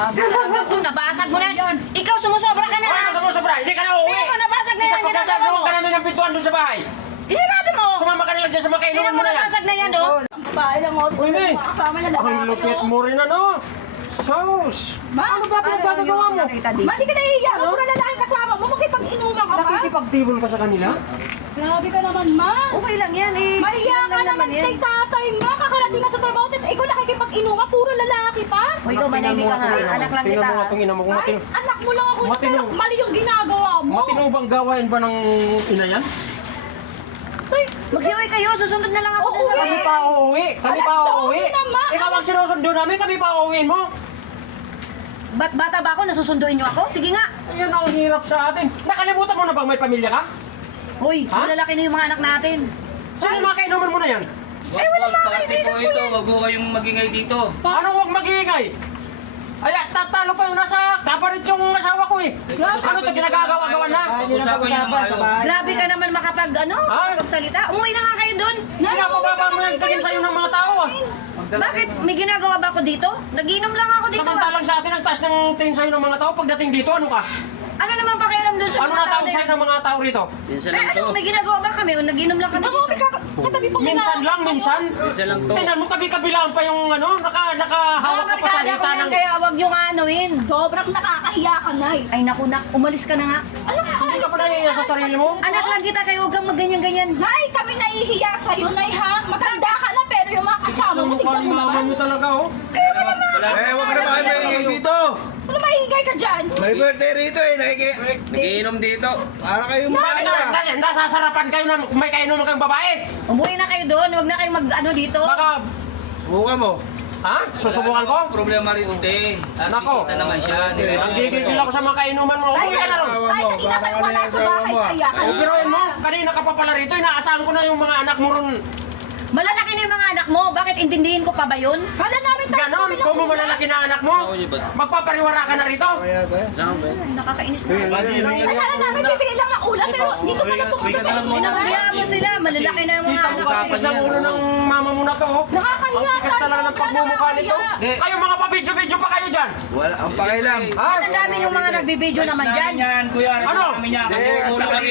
Grabe talaga to. Nabasag mo na yan. Ikaw sumusobra ka na. Ano sumusobra? Hindi ka na uuwi. Tingnan mo, nabasag na yan. Isa pagkasagawang ka namin ng pintuan doon sa bahay. Isarado mo. Sumama ka na lang dyan sa mga kainuman Tingnan mo mo, na yan. nabasag na yan, oh. Ang babae lang mo. Uy, May. Kasama na Ang lupit mo rin ano. Sos. Ano ba pinagpapagawa mo? Mali ka nahihiya. Ano? Pura lalaki kasama mo. Makipag-inuman ka pa. Nakikipagtibol ka sa kanila? Grabe ka naman, ma. Okay lang yan, eh. Mahiya ka naman sa tatay mo. Kakarating na sa trabaho. Tapos ikaw nakikipag-inuman. Puro lalaki pa. O, ikaw manahimik ka nga. Anak lang kita. Tingnan mo nga itong ina mo kung Ay, matino. anak mo lang ako. Matino. Pero mali yung ginagawa mo. Matino bang gawain ba ng ina yan? Uy, Magsiway kayo. Susunod na lang ako dun sa Kami bahay. pa uuwi. Kami pa Alas 12 uuwi. naman. Ikaw ang sinusundo namin. Kami pa uuwiin mo. Ba't bata ba ako? Nasusunduin niyo ako? Sige nga. Ayan ang hirap sa atin. Nakalimutan mo na bang may pamilya ka? Hoy, Ha? malalaki na yung mga anak natin. Sino yung mga kainuman mo na yan? Ay, wala mga Party kaibigan po ko ito. yan. Wag ko kayong magingay dito. Ano huwag mag-iingay? Ay, tatalo pa yung nasa kabarit yung asawa ko eh. Ano ito pinagagawa-gawa na? Pag-usapan niyo ng maayos. Grabe ka naman Ha? magsalita. Umuwi na nga kayo dun. Pinapababa mo yung tingin sa'yo ng mga tao ah. Bakit? May ginagawa ba ako dito? Nagiinom lang ako dito. Samantalang sa atin ang taas ng tingin sa'yo ng mga tao. Pagdating dito, ano ka? Ano naman pakialam dun sa Ano mga na tao tawag na sa'yo yan? ng mga tao rito? Minsan Ay, lang to. ano? May ginagawa ba kami? O nagiinom lang kami Ito mo, dito? katabi po Minsan lang, minsan. Minsan lang to. Tingnan mo, kabi-kabilaan pa yung ano, nakahawak ka pa sa Barkada ko hita yan, ng... kaya wag nyo nga anuin. Sobrang nakakahiya ka, Nay. Ay naku nak, umalis ka na nga. Ano ka? Hindi ka pa naiiya sa sarili mo? Anak lang kita kayo, huwag kang magganyan-ganyan. Nay, kami nahihiya sa'yo, Nay, ha? Matanda ka na, pero yung mga kasama mo, tignan mo naman. mo talaga oh. Eh, wag ka na maingay dito. Ano mahingay ka dyan? May birthday rito eh. Nagiinom dito. Para kayo Bakit nasasarapan kayo na may kainuman kayong babae? Umuwi na kayo doon, huwag na kayo mag-ano dito. Baka, Buka mo. ha? Susubukan ko? Problema rin ute. Nako. Bisita naman siya. Ang gigigil ako sa mga kainuman mo. Umuwi ka na ron. Tay, kanina pa wala sa bahay, kaya ka O, biruin mo, kanina ka pa pala rito. Inaasahan ko na yung mga anak mo ron. Malalaki na yung mga anak mo, bakit intindihin ko pa ba yun? Kala namin tayo Ganon, kung mo malalaki na anak mo, magpapariwara ka na rito. Ay, nakakainis na. Ay, kala namin bibili lang ng ulam, pero dito pala pumunta sa inyo. Pinabayaan mo sila, malalaki na yung mga Kita mo anak. katigas ng ulo ng mama mo na to. oh. Nakakahiya, Ang tigas Tay, talaga ng sobra pagmumukha nito. nakakahiya. Kayo mga pa-video-video pa kayo dyan. Wala ang pakialam. Ha? Ang dami yung mga nagbibideo naman dyan. Yan, kuya. Ano? Namin yan. Kasi mula kami.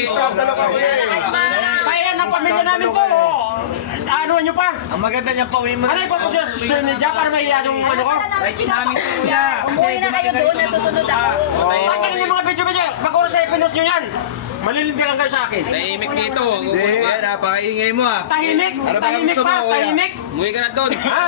Kaya ng pamilya namin to. oh. Ano nyo pa? Ang maganda niya pauwi mo. Ano yung purpose sa social media para may yung ano ko? Rights namin to, kuya. Umuwi na kayo doon, nasusunod ako. Tanggalin yung mga video-video. Mag-oras sa pinos nyo yan. Malilintikan kayo sa akin. Tahimik dito. Hindi, napakaingay mo ah. Tahimik. Ano ba Tahimik gusto pa. mo, kuya? Tahimik. Umuwi ka na doon. Ha?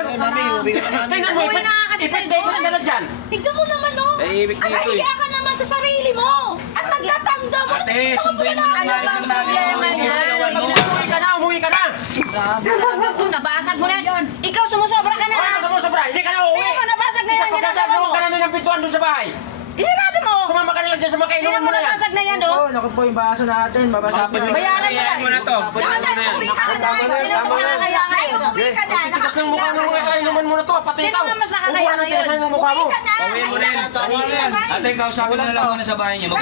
Tingnan mo, Uwi na nga kasi ipit tayo. ka na dyan. Tignan mo naman, oh. Tahimik Ang dito, eh. nahihiya ka naman sa sarili mo. At nagtatanda mo. Ate, Tignan mo sunduin mo na na Ano bang problema niyan? Umuwi ka na, umuwi ka na. Grabe talaga to, nabasag mo na yan. Ikaw sumusobra ka na. Ano sa mga sobra? Hindi ka na uuwi. Tingnan mo, nabasag na Isa yan, ginagawa pagkasagawang mo. ka namin ng pintuan doon sa bahay. Isarado mo. Sumama ka na lang dyan sa mga kainuman Tingnan mo mo, na yan. nabasag na yan, oh. Naku po yung baso natin. Mabasapin nyo. Bayaran mo Hayaan mo na. na to. Ay, Hayaan mo na yan. umuwi ka na, Nay. Sino mas nakakaya ngayon? Umuwi ka na. Tigas ng mukha ng mga kainuman mo na to. Pati Sino ikaw. naman mas nakakaya Upuan ng tigas ngayon? ng mukha mo. Umuwi ka na. Pauwi mo na yan. Ate, kausapin mo na lang muna sa bahay niyo. O,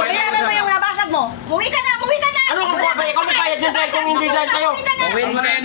bayaran mo yung nabasag mo. Umuwi ka na, umuwi ka na. Ano kung buwabay? Ikaw may bayad dyan dahil kung hindi dahil sa'yo. Umuwi ka na. Pauwi mo na yan.